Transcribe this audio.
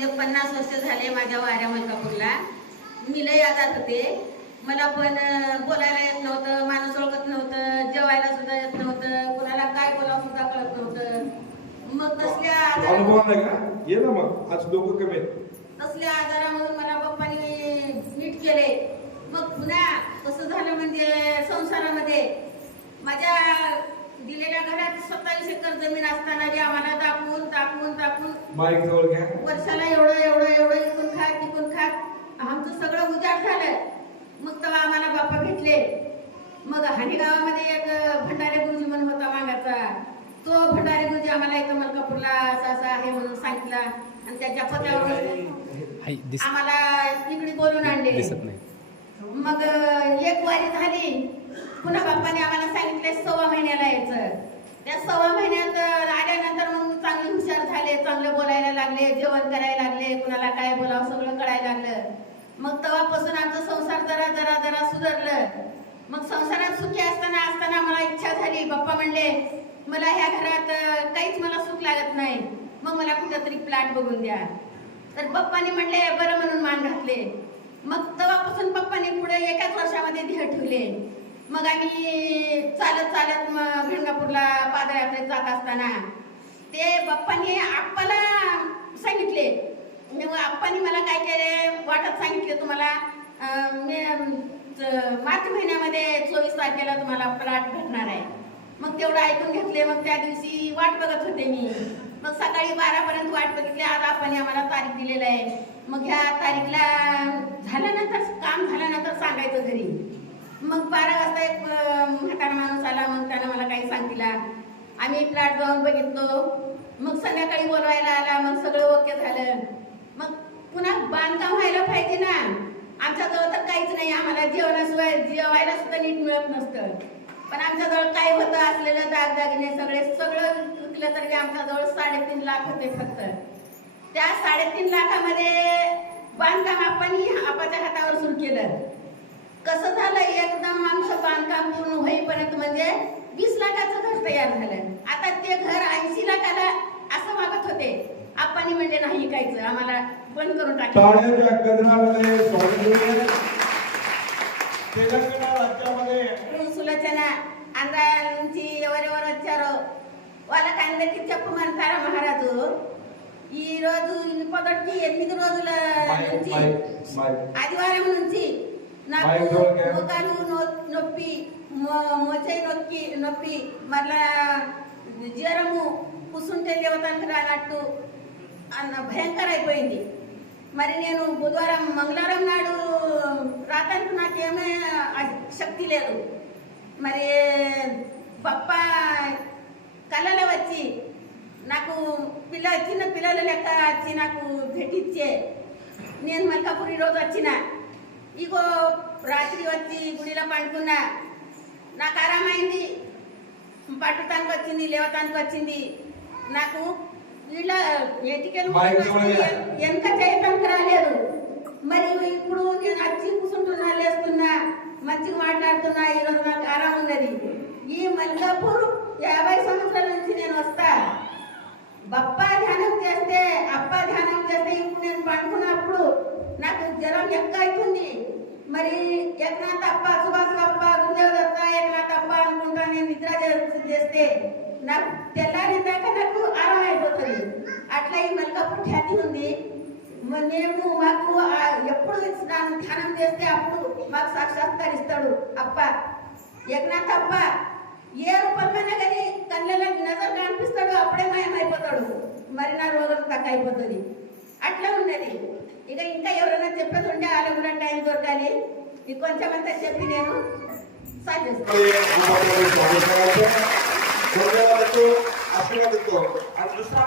म्हणजे 50 वर्ष झाले माझ्या वाऱ्या मलकापूरला. मी लय आजात होते. मला पण बोलायला येत नव्हतं, माणूस ओळखत नव्हतं, जेवायला सुद्धा येत नव्हतं, कुणाला काय बोलावं सुद्धा कळत नव्हतं. मग तसल्या आजारामधून मला बाप्पानी नीट केले. मग पुन्हा कसं झालं म्हणजे संसारामध्ये माझ्या दिलेल्या घरात 27 एकर जमीन असताना बी आम्हाला दाखवून वर्षाला एवढं इकून खात आमचं सगळं उजाड झालं. मग तेव्हा आम्हाला बाप्पा भेटले. मग हानी गावामध्ये एक भंडारे गुरुजी म्हणून होता मागाचा. तो भंडारे गुरुजी आम्हाला इथं मलकापूरला असं आहे म्हणून सांगितला आणि त्याच्या पत्यावर आम्हाला इकडे बोलून आणले. मग एक वारी झाली. पुन्हा बाप्पाने आम्हाला सांगितले 6व्या महिन्याला यायचं. त्या 6व्या महिन्यात आल्यानंतर मग चांगले हुशार झाले, चांगलं बोलायला लागले, जेवण करायला लागले, कुणाला काय बोलावं सगळं कळायला लागलं. मग तेव्हापासून आमचा संसार जरा सुधारलं. मग संसारात सुखी असताना मला इच्छा झाली. बाप्पा म्हणले मला ह्या घरात काहीच मला सुख लागत नाही, मग मला कुठेतरी प्लॅट बघून द्या. तर बाप्पाने म्हणले बरं म्हणून मान घातले. मग तेव्हापासून बाप्पाने पुढे एकाच वर्षामध्ये ध्येय ठेवले. मग आम्ही चालत गंगापूरला पादयात्रेत जात असताना ते बाप्पाने आप्पाला सांगितले. आप्पानी मला काय केले वाटत सांगितले तुम्हाला मार्च महिन्यामध्ये 24 तारखेला तुम्हाला प्लॉट भेटणार आहे. मग तेवढं ऐकून घेतले. मग त्या दिवशी वाट बघत होते मी. मग सकाळी 12 पर्यंत वाट बघितली. आज आप्पानी आम्हाला तारीख दिलेलं आहे. मग ह्या तारीखला काम झाल्यानंतर सांगायचं घरी. मग 12 वाजता एक म्हातारा माणूस आला. मग त्यानं मला काही सांगितला. आम्ही प्लॉट जाऊन बघितलो. मग संध्याकाळी बोलवायला आला. मग सगळं ओके झालं. मग पुन्हा बांधकाम व्हायला पाहिजे ना. आमच्याजवळ तर काहीच नाही. आम्हाला जेवायला सुद्धा नीट मिळत नसतं. पण आमच्याजवळ काय होतं असलेलं दागदागिने सगळं विकलं तरी आमच्याजवळ 3.5 लाख होते फक्त. त्या 3.5 लाखामध्ये बांधकाम आपण आपाच्या हातावर सुरू केलं. कसं झालं एकदम आमचं बांधकाम पूर्ण होईपर्यंत म्हणजे 20 लाखाचं घर तयार झालं. आता ते घर 80 लाखाला असं मागत होते. आपण म्हणले नाही कायचं आम्हाला बंद करून टाकलं. तेलंगणा राज्यामध्ये सुलोचना आंध्रांची ఎవరెవరు వచ్చారో వాళ్ళకందరికీ చెప్పమంటారా మహారాజు. ఈ రోజు పొదటికి 8 రోజుల నుంచి ఆదివారం నుంచి నాకు మోకాలు నొప్పి మోచేయి నొప్పి మళ్ళా జ్వరము కూర్చుంటే లేవటానికి రానట్టు అన్న భయంకర అయిపోయింది. మరి నేను బుధవారం మంగళవారం నాడు రావడానికి నాకేమీ శక్తి లేదు. మరి పప్ప కళ్ళలో వచ్చి నాకు చిన్న పిల్లల లెక్క వచ్చి నాకు పెట్టించే నేను మల్కాపూర్ ఈరోజు వచ్చిన. ఇగో రాత్రి వచ్చి గుడిలో పండుకున్నా. నాకు ఆరామైంది, పట్టుతానికి వచ్చింది, లేవటానికి వచ్చింది. నాకు వీళ్ళ ఎటికెలు వెనక చేయటానికి రాలేదు. మరి ఇప్పుడు నేను వచ్చి కూర్చుంటున్నా, లేస్తున్నా, మంచిగా మాట్లాడుతున్నా. ఈరోజు నాకు ఆరాం ఉన్నది. ఈ మల్కాపూర్ 50 సంవత్సరాల నుంచి నేను వస్తా. బప్పా ధ్యానం చేస్తే ఇప్పుడు నేను పండుకున్నప్పుడు నాకు జ్వరం ఎక్కువ అవుతుంది. మరి ఏకనాథ్ అప్ప, సుభాష్ అప్ప, గురుదేవ్ దత్త, ఏకనాథ్ అప్ప అనుకుంటా నేను నిద్ర చేస్తే నాకు తెల్లారిందాక నాకు ఆరాం అయిపోతుంది. అట్లా ఈ మల్కాపూర్ ఖ్యాతి ఉంది. మాకు ఎప్పుడు ధ్యానం చేస్తే అప్పుడు మాకు సాక్షాత్కరిస్తాడు అప్ప. ఏకనాథ్ అప్ప ఏ రూపంలోనే కానీ కళ్ళలో నజర్ కనిపిస్తాడు, అప్పుడే మాయమైపోతాడు. మరి నా రోగం తక్కువ అయిపోతుంది. అట్లా ఉన్నది. ఇంకా ఎవరైనా చెప్పేది ఉంటే వాళ్ళకి కూడా టైం దొరకాలి. కొంచెం అంతా చెప్పి నేను సాధ్యస్తాను.